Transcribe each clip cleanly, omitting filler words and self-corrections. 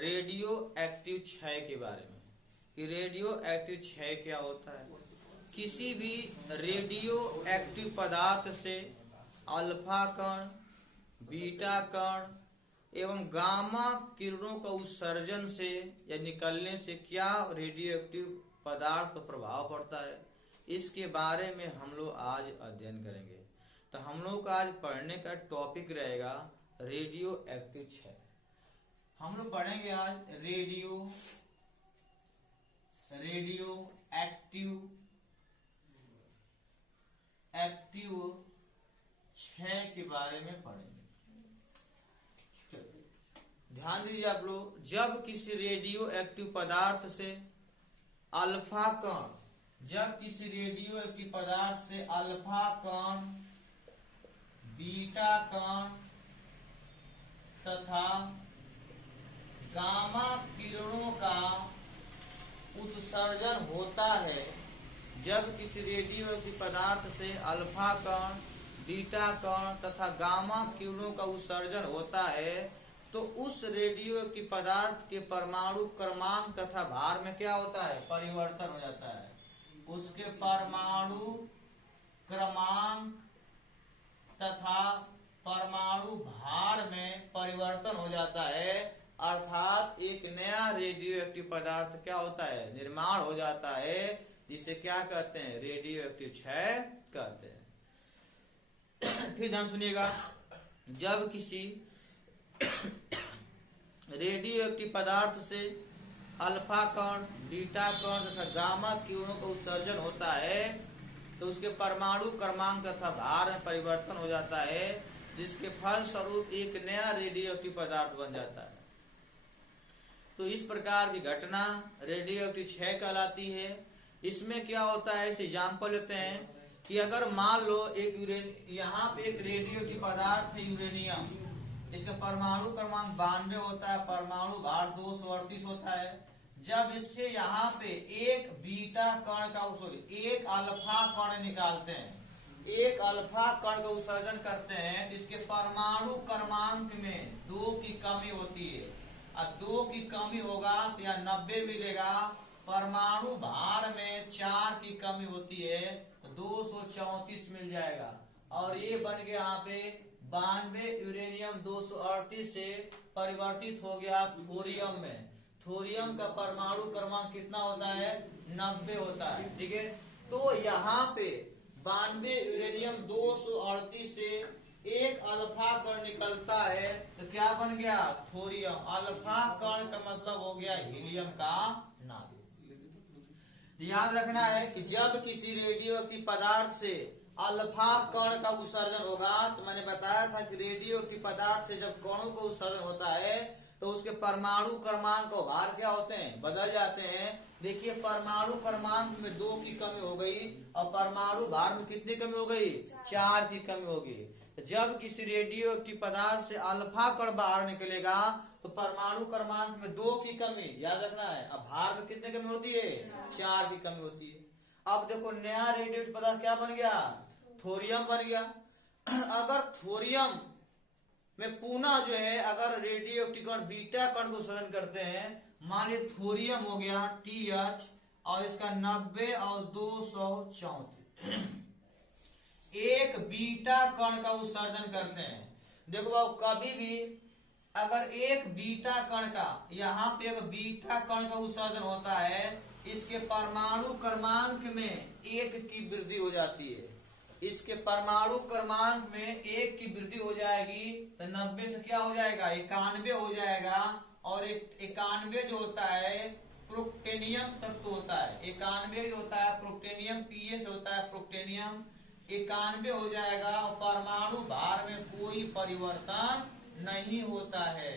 Radio active क्षय के बारे में कि रेडियो एक्टिव क्षय क्या होता है। किसी भी रेडियो एक्टिव पदार्थ से अल्फा कण, बीटा कण एवं गामा किरणों का उत्सर्जन से या निकलने से क्या रेडियो एक्टिव पदार्थ पर प्रभाव पड़ता है, इसके बारे में हम लोग आज अध्ययन करेंगे। तो हम लोग का आज पढ़ने का टॉपिक रहेगा रेडियो एक्टिव क्षय। हम लोग पढ़ेंगे आज रेडियो एक्टिव क्षय के बारे में पढ़ेंगे। ध्यान दीजिए आप लोग, जब किसी रेडियो एक्टिव पदार्थ से अल्फा कण, जब किसी रेडियो एक्टिव पदार्थ से अल्फा कण, बीटा कण तथा गामा किरणों का उत्सर्जन होता है, जब किसी रेडियो एक्टिव पदार्थ से अल्फा कण, बीटा कण तथा गामा किरणों का उत्सर्जन होता है, तो उस रेडियो एक्टिव पदार्थ के परमाणु क्रमांक तथा भार में क्या होता है, परिवर्तन हो जाता है। उसके परमाणु क्रमांक तथा परमाणु भार में परिवर्तन हो जाता है, अर्थात एक नया रेडियो एक्टिव पदार्थ क्या होता है, निर्माण हो जाता है, जिसे क्या कहते हैं, रेडियो एक्टिव क्षय कहते हैं। फिर ध्यान सुनिएगा, जब किसी रेडियो एक्टिव पदार्थ से अल्फा कण, बीटा कण तथा गामा किरणों का उत्सर्जन होता है, तो उसके परमाणु क्रमांक तथा भार में परिवर्तन हो जाता है, जिसके फलस्वरूप एक नया रेडियो एक्टिव पदार्थ बन जाता है। तो इस प्रकार की घटना रेडियो एक्टिव क्षय कहलाती है। इसमें क्या होता है, इस एग्जाम्पल लेते हैं कि अगर मान लो एक यहाँ पे एक रेडियो एक्टिव पदार्थ है यूरेनियम, इसका परमाणु क्रमांक 92 होता है, परमाणु भार 238 होता है। जब इससे यहाँ पे एक बीटा कण का एक अल्फा कण निकालते हैं, एक अल्फा कण का उत्सर्जन करते हैं, इसके परमाणु क्रमांक में 2 की कमी होती है, और 2 की कमी होगा तो यहाँ 90 मिलेगा। परमाणु भार में 4 की कमी होती है तो 234 मिल जाएगा, और ये बन गया यहाँ पे 92 यूरेनियम 238 से परिवर्तित हो गया थोरियम में। थोरियम का परमाणु क्रमांक कितना होता है, 90 होता है, ठीक है। तो यहाँ पे 92 यूरेनियम 238 से एक अल्फा कण निकलता है, तो क्या बन गया, थोरियम। अल्फा कण का मतलब हो गया हीलियम का नाभिक। याद रखना है कि जब किसी रेडियो एक्टिव पदार्थ से अल्फा कण का उत्सर्जन होगा, तो मैंने बताया था कि रेडियो एक्टिव पदार्थ से जब कणों का उत्सर्जन होता है तो उसके परमाणु क्रमांक और भार क्या होते हैं, बदल जाते हैं। देखिए परमाणु क्रमांक में 2 की कमी हो गई और परमाणु भार में कितनी कमी हो गई, 4 की कमी होगी। जब किसी रेडियो एक्टिव पदार्थ से अल्फा कण बाहर निकलेगा तो परमाणु क्रमांक में 2 की कमी, याद रखना है, अब भार में कितनी कमी होती है, 4 की कमी होती है। अब देखो नया रेडियो एक्टिव पदार्थ क्या बन गया, थोरियम बन गया। अगर थोरियम में पुनः जो है अगर रेडियो एक्टिव कण बीटा कण को उत्सर्जन करते हैं, मान लीजिए थोरियम हो गया TH और इसका 90 और 234, एक बीटा कण का उत्सर्जन करते हैं। देखो बाबू, कभी भी अगर एक बीटा कण का, यहाँ पे एक बीटा कण का उत्सर्जन होता है, इसके परमाणु क्रमांक में 1 की वृद्धि हो जाती है। इसके परमाणु क्रमांक में 1 की वृद्धि हो जाएगी तो 90 से क्या हो जाएगा, 91 हो जाएगा। और 91 जो होता है प्रोक्टेनियम तत्व होता है, 91 जो होता है प्रोक्टेनियम, PS होता है प्रोक्टेनियम, 91 हो जाएगा और परमाणु भार में कोई परिवर्तन नहीं होता है।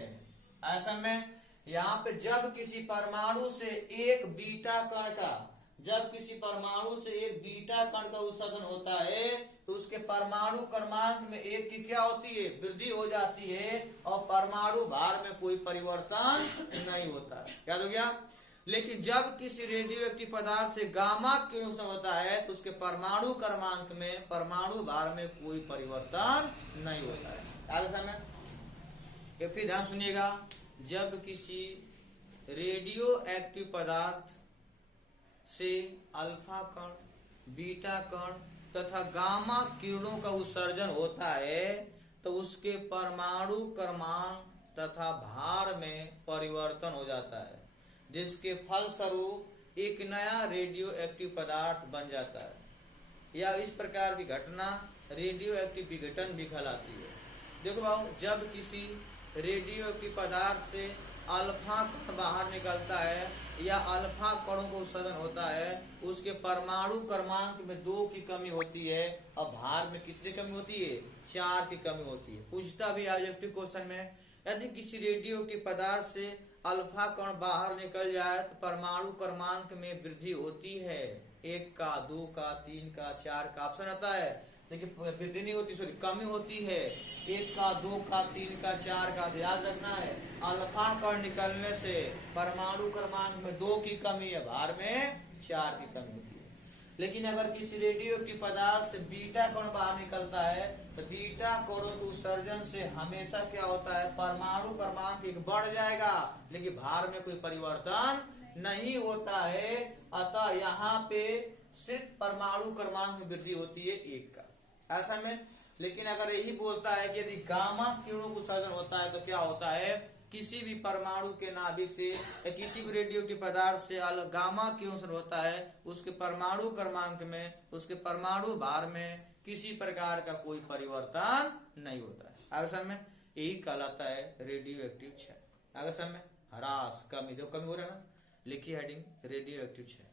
ऐसा में यहाँ पे जब किसी परमाणु से एक बीटा कण का, जब किसी परमाणु से एक बीटा कण का उत्सर्जन होता है तो उसके परमाणु क्रमांक में 1 की क्या होती है, वृद्धि हो जाती है और परमाणु भार में कोई परिवर्तन नहीं होता है। याद हो गया। लेकिन जब किसी रेडियो एक्टिव पदार्थ से गामा किरणों से होता है तो उसके परमाणु क्रमांक में, परमाणु भार में कोई परिवर्तन नहीं होता है। आगे समय फिर ध्यान सुनिएगा, जब किसी रेडियो एक्टिव पदार्थ से अल्फा कण, बीटा कण तथा गामा किरणों का उत्सर्जन होता है तो उसके परमाणु क्रमांक तथा भार में परिवर्तन हो जाता है, जिसके फलस्वरूप एक नया रेडियो एक्टिव पदार्थ बन जाता है। या इस प्रकार की घटना रेडियो एक्टिव विघटन भी कहलाती है। देखो भाव, जब किसी रेडियो एक्टिव पदार्थ से अल्फा कण बाहर निकलता है या अल्फा कणों को उत्सर्जन होता है, उसके परमाणु क्रमांक में 2 की कमी होती है और भार में कितनी कमी होती है? 4 की कमी होती है। पूछता भी ऑब्जेक्टिव क्वेश्चन में, यदि किसी रेडियो एक्टिव पदार्थ से अल्फा कण बाहर निकल जाए तो परमाणु क्रमांक में वृद्धि होती है, 1 का, 2 का, 3 का, 4 का ऑप्शन आता है, लेकिन वृद्धि नहीं होती, सॉरी कमी होती है, 1 का, 2 का, 3 का, 4 का। याद रखना है, अल्फा कण निकलने से परमाणु क्रमांक में 2 की कमी है, भार में 4 की कमी होती है। लेकिन अगर किसी रेडियो एक्टिव पदार्थ से बीटा कण बाहर निकलता है तो बीटा कणों के उत्सर्जन से हमेशा क्या होता है? परमाणु क्रमांक 1 बढ़ जाएगा, लेकिन भार में कोई परिवर्तन नहीं होता है। अतः यहाँ पे सिर्फ परमाणु क्रमांक में वृद्धि होती है 1 का, ऐसा में। लेकिन अगर यही बोलता है कि यदि गामा किरणों का उत्सर्जन होता है तो क्या होता है? किसी भी परमाणु के नाभिक से या किसी भी रेडियोएक्टिव पदार्थ से गामा किरणों से होता है, उसके परमाणु क्रमांक में, उसके परमाणु भार में किसी प्रकार का कोई परिवर्तन नहीं होता है। आगे समय में यही कहलाता है रेडियो एक्टिव क्षय। आगे समय में ह्रास, कमी, जो कमी हो रहा है ना, लिखिए हेडिंग रेडियो एक्टिव क्षय।